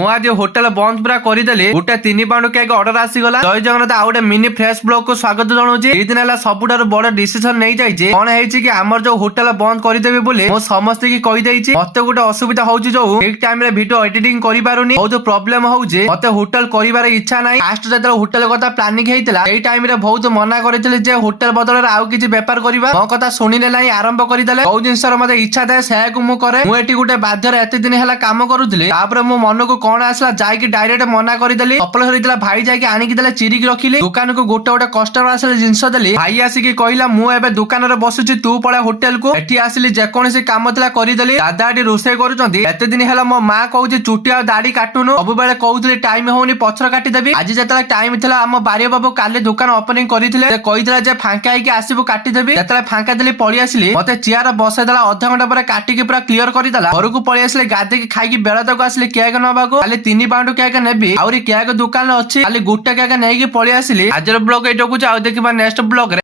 ମୁଁ ଆଜି ହୋଟେଲ ବନ୍ଦ ପୁରା କରିଦେଲି। ଗୋଟେ 3 ପାଉଣ୍ଡ କେକ୍ ଅର୍ଡର ଆସିଗଲା। ଜୟ ଜଗନ୍ନାଥ। ଆଉ ଗୋଟେ ମିନି ଫ୍ରେଶ ବ୍ଲଗ କୁ ସ୍ୱାଗତ ଜଣାଉଛି। 2 ଦିନ ହେଲା ସବୁଠାରୁ ବଡ ଡିସିସନ ନେଇଯାଇଛି। କଣ ହେଇଛି କି ଆମର ଯୋଉ ହୋଟେଲ ବନ୍ଦ କରିଦେବି ବୋଲି ମୁଁ ସମସ୍ତେ କି କହିଦେଇଛି। ମତେ ଗୋଟେ ଅସୁବିଧା ହଉଛି ଯୋଉ ଠିକ ଟାଇମ ରେ ଭିଡିଓ ଏଡିଟିଂ କରିପାରୁନି। ବହୁତ ପ୍ରୋବ୍ଲେମ ହଉଛି। ମତେ ହୋଟେଲ କରିବାର ଇଚ୍ଛା ନାହିଁ। ଫାଷ୍ଟ ଯେତେବେଳେ ହୋଟେଲ କଥା ପ୍ଲାନିଂ ହେଇଥିଲା ସେଇ ଟାଇମ ରେ ବହୁତ ମନା କରିଥିଲି ଯେ ହୋଟେଲ ବଦଳରେ ଆଉ କିଛି ବେପାର କରିବା। ମୋ କଥା ଶୁଣିଲେ ନାହିଁ, ଆରମ୍ଭ କରିଦେଲେ। କୋଉ ଜିନିଷର ମତେ ଇଚ୍ଛା ଥାଏ ସେଇଆକୁ ମୁଁ କରେ। ମୁଁ ଏଠି ଗୋଟେ ବାଧ୍ୟରେ ଏତେ ଦିନ ହେଲା କାମ କରୁଥିଲି। ତାପରେ ମୋ ମନକୁ କଣ ଆସିଲା ଯାଇକି ଡାଇରେକ୍ଟ ମନା କରିଦେଲି। କପଲ ହେଇଥିଲା ଭାଇ ଯାଇକି ଆଣିକି ଦେଲେ, ଚିରିକି ରଖିଲି। ଦୋକାନକୁ ଗୋଟେ କଷ୍ଟମର ଆସିଲେ ଜିନିଷ ଦେଲି। ଭାଇ ଆସିକି କହିଲା ମୁଁ ଏବେ ଦୋକାନରେ ବସୁଛି, ତୁ ପଳା ହୋଟେଲ କୁ। ଏଠି ଆସିଲି ଯେକୌଣସି କାମ ଥିଲା କରିଦେଲି। ଦାଦା ଏଠି ରୋଷେଇ କରୁଛନ୍ତି। ଏତେ ଦିନ ହେଲା ମୋ ମା କହୁଛି ଚୁଟି ଆଉ ଦାଢି କାଟୁନୁ। ସବୁବେଳେ କହୁଥିଲି ଟାଇମ ହଉନି ପଛର କାଟିଦେବି। ଆଜି ଯେତେବେଳେ ଟାଇମ ଥିଲା ଆମ ବାରିଆ ବାବୁ କାଲି ଦୋକାନ ଓପନିଂ କରିଥିଲେ। ସେ କହିଥିଲା ଯେ ଫାଙ୍କା ହେଇକି ଆସିବୁ କାଟିଦେବି। ଯେତେବେଳେ ଫାଙ୍କା ଦେଲି ପଳେଇ ଆସିଲି। ମତେ ଚେୟାର ବସେଇ ଦେଲା। ଅଧଘଣ୍ଟା ପରେ କାଟିକି ପୁରା କ୍ଲିୟର କରିଦେଲା। ଘରକୁ ପଳେଇ ଆସିଲି। ଗାଧେଇକି ଖାଇକି ବେଳତାକୁ ଆସିଲି କେକ୍ ନବାକୁ। କାଲି 3 ପାଉଣ୍ଡ କେକ୍ ନେବି। ଆହୁରି କେକ୍ ଦୋକାନରେ ଅଛି। କାଲି ଗୋଟେ କେକ୍ ନେଇକି ପଳେଇ ଆସିଲି। ଆଜିର ବ୍ଲଗ ଏଇଟା ରଖୁଛି। ଆଉ ଦେଖିବା ନେକ୍ସଟ ବ୍ଲଗ ରେ।